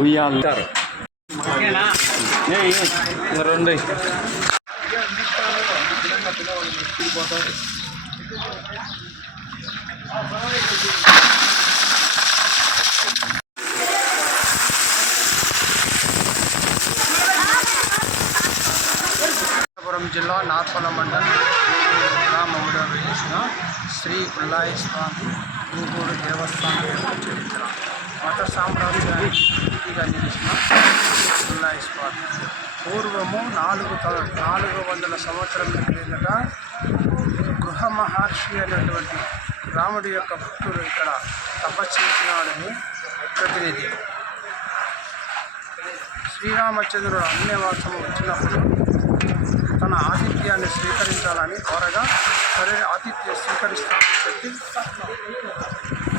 ఉయ్యాలంటారు రెండు జిల్లా నార్పల మండలం గ్రామంలో వెలిసిన శ్రీ పుల్లాయి స్వామి గూగూడు దేవస్థానం యొక్క చరిత్ర. మత సామ్రాజ్యానికి పూర్తిగా నిలిచిన పుల్లాయి స్వామి పూర్వము 400 సంవత్సరాల క్రిందట గృహ మహర్షి అనేటువంటి రాముడి యొక్క భక్తుడు ఇక్కడ తపస్సు చేసినాడని ప్రతినిధి. శ్రీరామచంద్రుడు అన్యవాసము వచ్చినప్పుడు తన ఆతిథ్యాన్ని స్వీకరించాలని త్వరగా సరే ఆతిథ్యం స్వీకరిస్తామని చెప్పి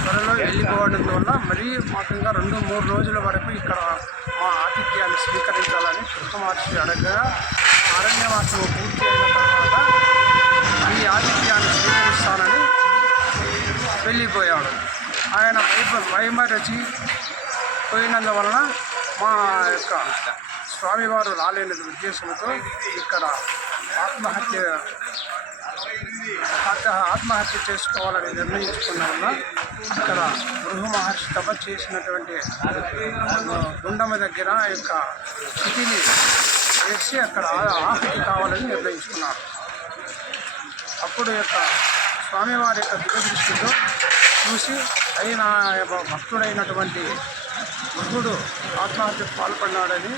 త్వరలో వెళ్ళిపోవడం వల్ల మరీ మాకంగా 2-3 రోజుల వరకు ఇక్కడ మా ఆతిథ్యాన్ని స్వీకరించాలని కృష్ణ మహర్షి అడగగా అరణ్యవాసము పూర్తి అయిన తర్వాత ఈ ఆతిథ్యాన్ని స్వీకరిస్తానని వెళ్ళిపోయాడు. ఆయన వైమరచి పోయినందువలన మా యొక్క స్వామివారు రాలేని ఉద్దేశంతో ఇక్కడ ఆత్మహత్య చేసుకోవాలని నిర్ణయించుకున్న వల్ల ఇక్కడ బృహ మహర్షి తపస్సు చేసినటువంటి గుండమ దగ్గర యొక్క స్థితిని వేసి అక్కడ ఆహుతి కావాలని నిర్ణయించుకున్నారు. అప్పుడు యొక్క స్వామివారి యొక్క దిగదృష్టితో చూసి అయిన భక్తుడైనటువంటి బుద్ధుడు ఆత్మహత్యకు పాల్పడినాడని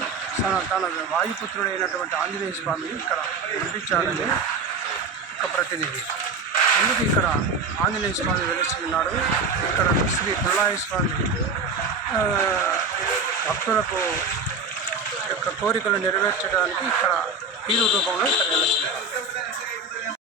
తన వాయుపుత్రుడైనటువంటి ఆంజనేయ స్వామిని ఇక్కడ పంపించాడని ఒక ప్రతినిధి. ఎందుకు ఇక్కడ ఆంజనేయ స్వామి వెలిసి ఉన్నాడు, ఇక్కడ శ్రీ పుల్లాయి స్వామి భక్తులకు యొక్క కోరికలు నెరవేర్చడానికి ఇక్కడ హీరు రూపంలో ఇక్కడ వెలిసినాడు.